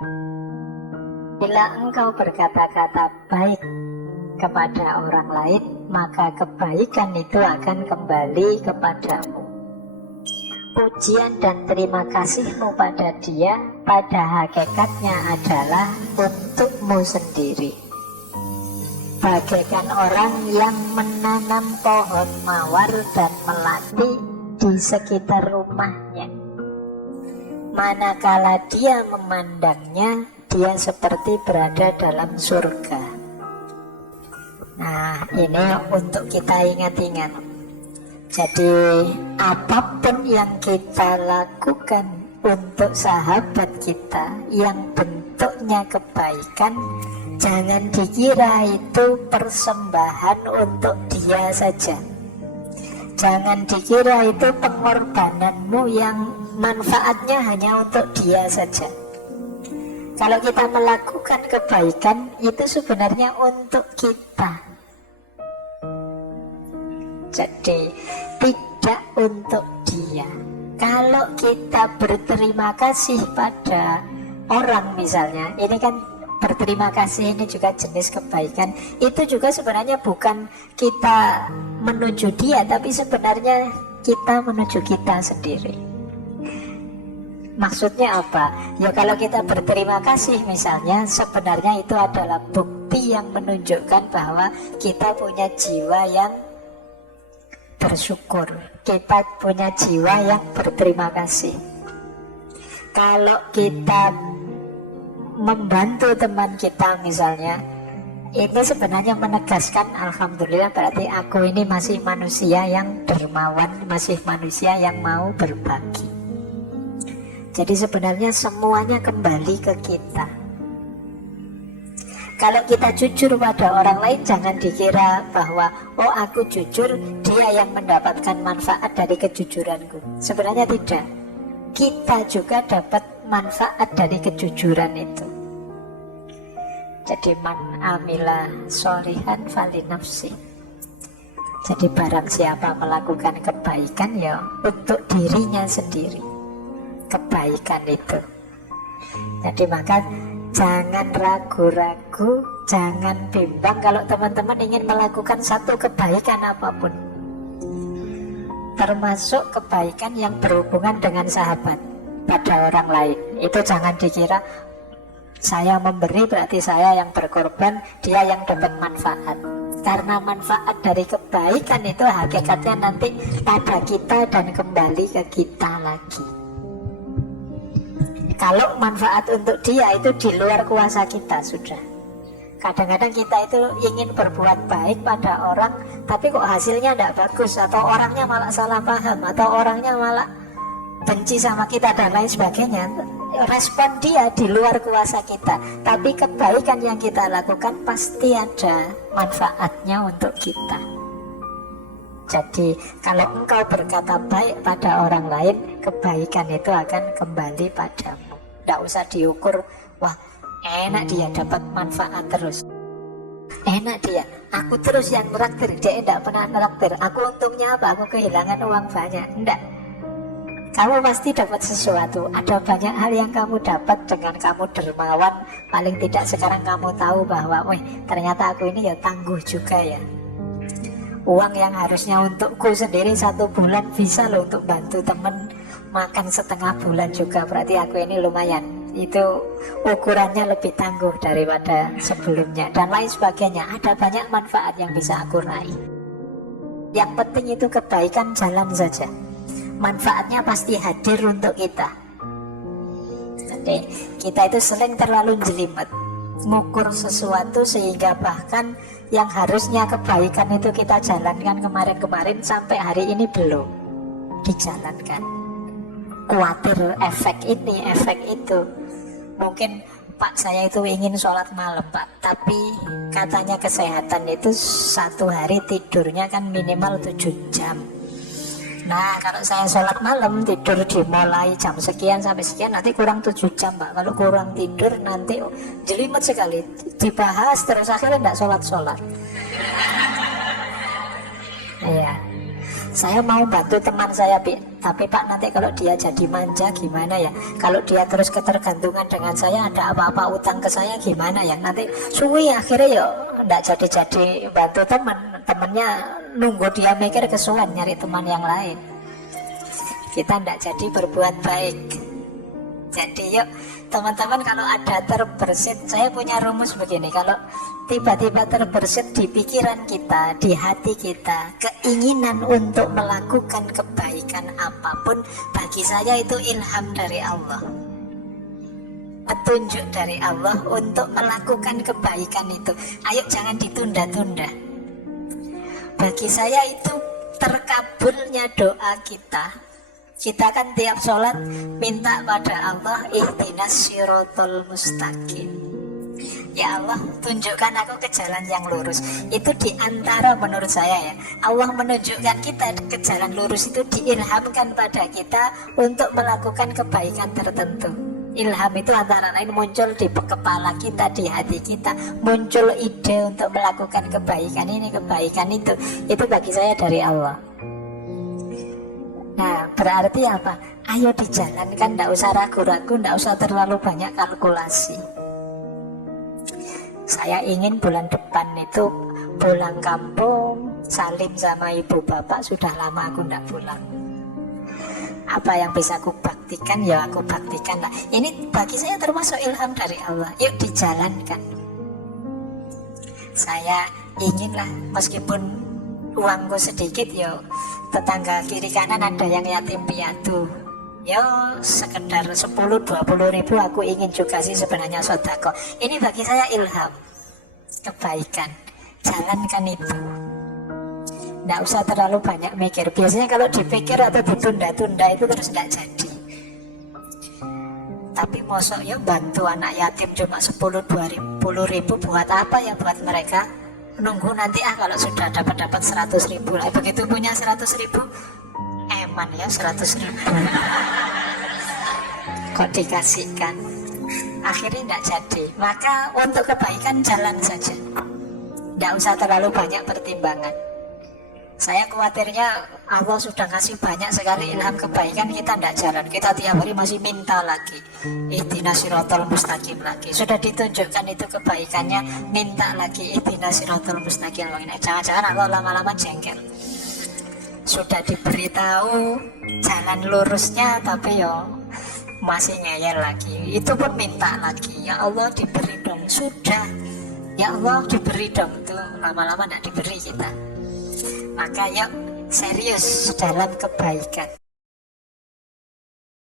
Bila engkau berkata-kata baik kepada orang lain, maka kebaikan itu akan kembali kepadamu. Pujian dan terima kasihmu pada dia pada hakikatnya adalah untukmu sendiri. Bagaikan orang yang menanam pohon mawar dan melati di sekitar rumahnya. Manakala dia memandangnya, dia seperti berada dalam surga. Nah, ini untuk kita ingat-ingat. Jadi, apapun yang kita lakukan untuk sahabat kita yang bentuknya kebaikan, jangan dikira itu persembahan untuk dia saja. Jangan dikira itu pengorbananmu yang manfaatnya hanya untuk dia saja. Kalau kita melakukan kebaikan, itu sebenarnya untuk kita. Jadi, tidak untuk dia. Kalau kita berterima kasih pada orang misalnya, ini kan berterima kasih ini juga jenis kebaikan. Itu juga sebenarnya bukan kita menuju dia, tapi sebenarnya kita menuju kita sendiri. Maksudnya apa? Ya kalau kita berterima kasih misalnya, sebenarnya itu adalah bukti yang menunjukkan bahwa kita punya jiwa yang bersyukur. Kita punya jiwa yang berterima kasih. Kalau kita membantu teman kita misalnya, ini sebenarnya menegaskan alhamdulillah berarti aku ini masih manusia yang dermawan, masih manusia yang mau berbagi. Jadi sebenarnya semuanya kembali ke kita. Kalau kita jujur pada orang lain, jangan dikira bahwa oh aku jujur, dia yang mendapatkan manfaat dari kejujuranku. Sebenarnya tidak. Kita juga dapat manfaat dari kejujuran itu. Jadi man amila sholihan fali nafsi. Jadi barang siapa melakukan kebaikan, ya untuk dirinya sendiri kebaikan itu. Jadi maka jangan ragu-ragu, jangan bimbang kalau teman-teman ingin melakukan satu kebaikan apapun, termasuk kebaikan yang berhubungan dengan sahabat pada orang lain. Itu jangan dikira saya memberi berarti saya yang berkorban, dia yang dapat manfaat. Karena manfaat dari kebaikan itu hakikatnya nanti pada kita dan kembali ke kita lagi. Kalau manfaat untuk dia itu di luar kuasa kita sudah. Kadang-kadang kita itu ingin berbuat baik pada orang, tapi kok hasilnya tidak bagus, atau orangnya malah salah paham, atau orangnya malah benci sama kita dan lain sebagainya. Respon dia di luar kuasa kita, tapi kebaikan yang kita lakukan pasti ada manfaatnya untuk kita. Jadi kalau engkau berkata baik pada orang lain, kebaikan itu akan kembali padamu. Tidak usah diukur, wah enak dia dapat manfaat terus, enak dia, aku terus yang neraktir, dia tidak pernah neraktir, aku untungnya apa, aku kehilangan uang banyak. Tidak. Kamu pasti dapat sesuatu. Ada banyak hal yang kamu dapat dengan kamu dermawan. Paling tidak sekarang kamu tahu bahwa weh, ternyata aku ini ya tangguh juga ya. Uang yang harusnya untukku sendiri 1 bulan bisa loh untuk bantu temen makan setengah bulan juga. Berarti aku ini lumayan. Itu ukurannya lebih tangguh daripada sebelumnya dan lain sebagainya. Ada banyak manfaat yang bisa aku raih. Yang penting itu kebaikan jalan saja. Manfaatnya pasti hadir untuk kita. Jadi kita itu sering terlalu jelimet mengukur sesuatu sehingga bahkan yang harusnya kebaikan itu kita jalankan kemarin-kemarin sampai hari ini belum dijalankan. Khawatir efek ini, efek itu. Mungkin Pak saya itu ingin sholat malam Pak, tapi katanya kesehatan itu 1 hari tidurnya kan minimal 7 jam. Nah kalau saya sholat malam tidur dimulai jam sekian sampai sekian, nanti kurang 7 jam Pak. Kalau kurang tidur nanti jelimet sekali, dibahas terus akhirnya tidak sholat-sholat. Iya. saya mau bantu teman saya, tapi Pak nanti kalau dia jadi manja gimana ya, kalau dia terus ketergantungan dengan saya, ada apa-apa utang ke saya gimana ya, nanti suwi akhirnya ya nggak jadi bantu temennya nunggu dia mikir kesuwen nyari teman yang lain, kita nggak jadi berbuat baik. Jadi yuk teman-teman, kalau ada terbersit, saya punya rumus begini, kalau tiba-tiba terbersit di pikiran kita, di hati kita, keinginan untuk melakukan kebaikan apapun, bagi saya itu ilham dari Allah, petunjuk dari Allah untuk melakukan kebaikan itu. Ayo jangan ditunda-tunda. Bagi saya itu terkabulnya doa kita. Kita kan tiap sholat minta pada Allah, ihdinas siratal mustaqim. Ya Allah, tunjukkan aku ke jalan yang lurus. Itu diantara menurut saya ya, Allah menunjukkan kita ke jalan lurus itu diilhamkan pada kita untuk melakukan kebaikan tertentu. Ilham itu antara lain muncul di kepala kita, di hati kita, muncul ide untuk melakukan kebaikan ini, kebaikan itu bagi saya dari Allah. Nah, berarti apa? Ayo dijalankan, tidak usah ragu-ragu, tidak usah terlalu banyak kalkulasi. Saya ingin bulan depan itu pulang kampung, salim sama ibu bapak, sudah lama aku tidak pulang. Apa yang bisa aku baktikan, ya aku baktikan lah. Ini bagi saya termasuk ilham dari Allah. Yuk dijalankan. Saya inginlah meskipun uangku sedikit, ya tetangga kiri kanan ada yang yatim piatu, ya sekedar 10-20 ribu aku ingin juga sih sebenarnya sodako. Ini bagi saya ilham kebaikan, jalankan itu, nggak usah terlalu banyak mikir. Biasanya kalau dipikir atau ditunda-tunda itu terus nggak jadi. Tapi mosok ya bantu anak yatim cuma 10-20 ribu buat apa ya buat mereka? Nunggu nanti kalau sudah dapat 100 ribu lah, begitu punya 100 ribu eman ya 100 ribu kok dikasihkan, akhirnya tidak jadi. Maka untuk kebaikan jalan saja, tidak usah terlalu banyak pertimbangan. Saya khawatirnya Allah sudah ngasih banyak sekali ilham kebaikan, kita tidak jalan, kita tiap hari masih minta lagi, ihdinas siratal mustaqim lagi. Sudah ditunjukkan itu kebaikannya, minta lagi ihdinas siratal mustaqim. Jangan-jangan Allah lama-lama jengkel. Sudah diberitahu jalan lurusnya, tapi yo masih ngeyel lagi. Itu pun minta lagi, ya Allah diberi dong. Sudah, ya Allah diberi dong. Itu lama-lama tidak diberi kita. Maka yuk serius dalam kebaikan.